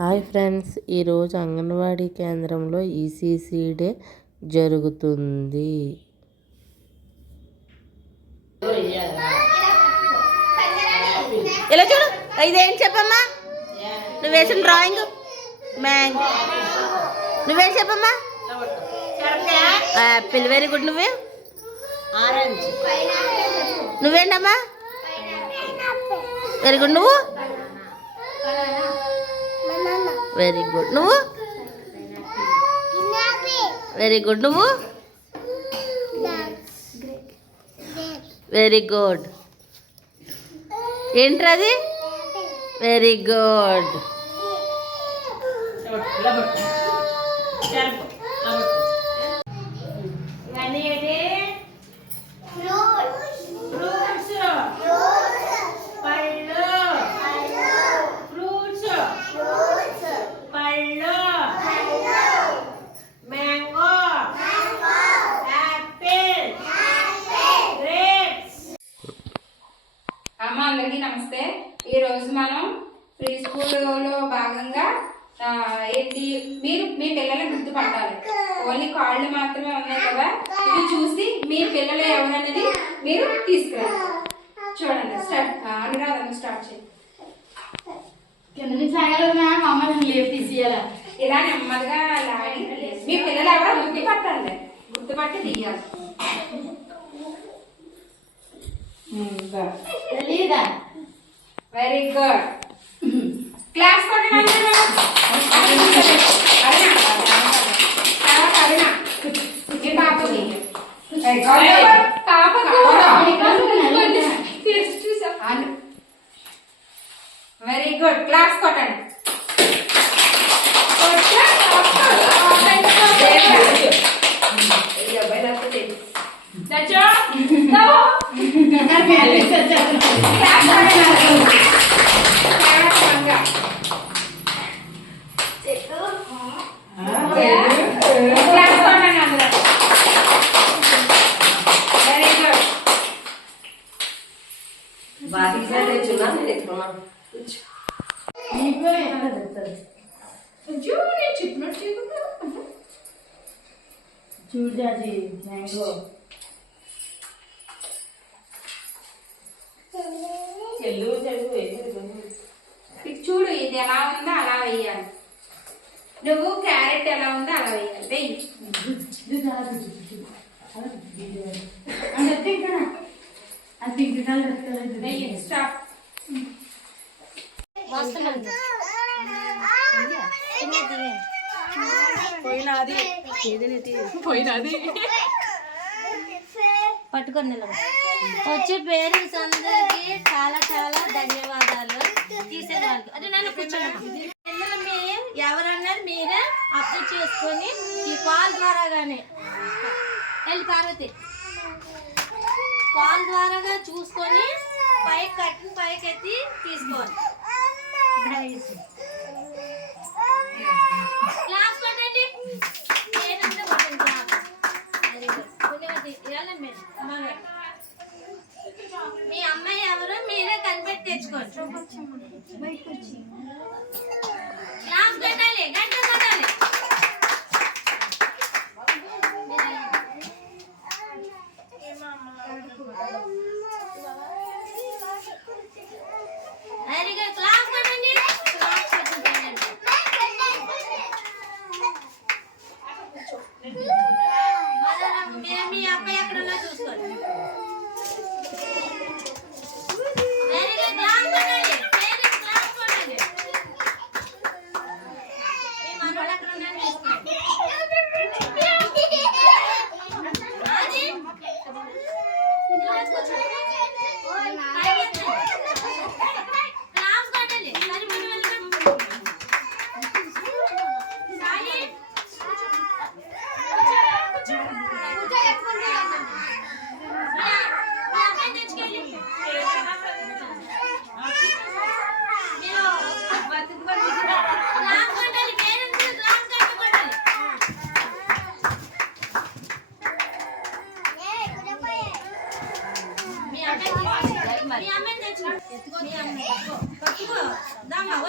Hi friends, ఈరోజు అంగన్వాడీ కేంద్రంలో ECC day జరుగుతుంది. ఇలా చూడు, ఇదేం చెప్పమ్మా? నువ్వు వేసిన డ్రాయింగ్ మ్యాంగ్. నువ్వేం చెప్పమ్మా? యాపిల్. Very good. నువ్వే ఆరెంజ్. నువ్వేంటమ్మా? Very good. నువ్వు వెరీ గుడ్. నువ్వు వెరీ గుడ్. నువ్వు వెరీ గుడ్. ఏంట్రది? Very good. అందరికీ నమస్తే. ఈ రోజు మనం ప్రీ స్కూల్లో భాగంగా ఏంటి, మీరు మీ పిల్లలు గుర్తుపట్టాలి. ఓన్లీ కాళ్ళు మాత్రమే ఉన్నాయి కదా, ఇది చూసి మీ పిల్లలు ఎవరనేది మీరు తీసుకురండి. చూడండి. స్టార్ట్. అనురాధ స్టార్ట్ చేయండి. ఇలా నెమ్మదిగా లాగి మీ పిల్లలు ఎవరో గుర్తుపట్టండి. గుర్తుపట్టి తీయాలి. Very good. క్లాస్ కొట్టండి. Very good. క్లాస్ కొట్టండి. చూడాలి మ్యాంగో. చూడు, ఇది ఎలా ఉందో అలా వేయాలి. నువ్వు క్యారెట్ ఎలా ఉందో అలా వేయాలి. వెయ్యి. స్టాప్. పట్టుకొని వచ్చే పేరెంట్స్ అందరికి చాలా చాలా ధన్యవాదాలు. తీసేదానికి అదే నన్ను కూర్చోండి. పిల్లలు మీరు ఎవరన్నది మీరే అప్డేట్ చేసుకొని ఈ కాల్ ద్వారాగానే వెళ్ళి పార్వతి కాల్ ద్వారాగా చూసుకొని పైకి కట్టిన పైకి ఎత్తి తీసుకోవాలి. క్లాస్ కొట్టండి. మీ అమ్మాయి ఎవరు మీరే కనిపెట్టి తెచ్చుకోండి. క్లాస్ కొట్టాలి. గంట కొట్టాలి. Very good. క్లాస్ కొట్టండి.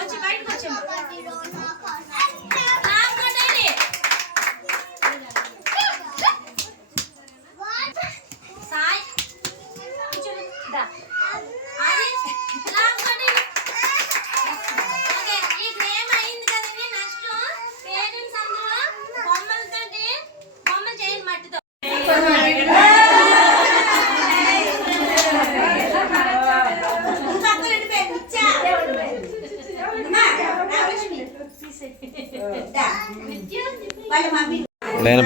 వచ్చి బయటకు వచ్చాము లాక్కోండి సాయి కూర్చోండి దా అది లాక్కోండి ఓకే ఈ గేమ్ అయింది కదండి నెక్స్ట్ పేరెంట్స్ అందరూ బొమ్మలతోటి బొమ్మలు చేయండి మట్టితో నేను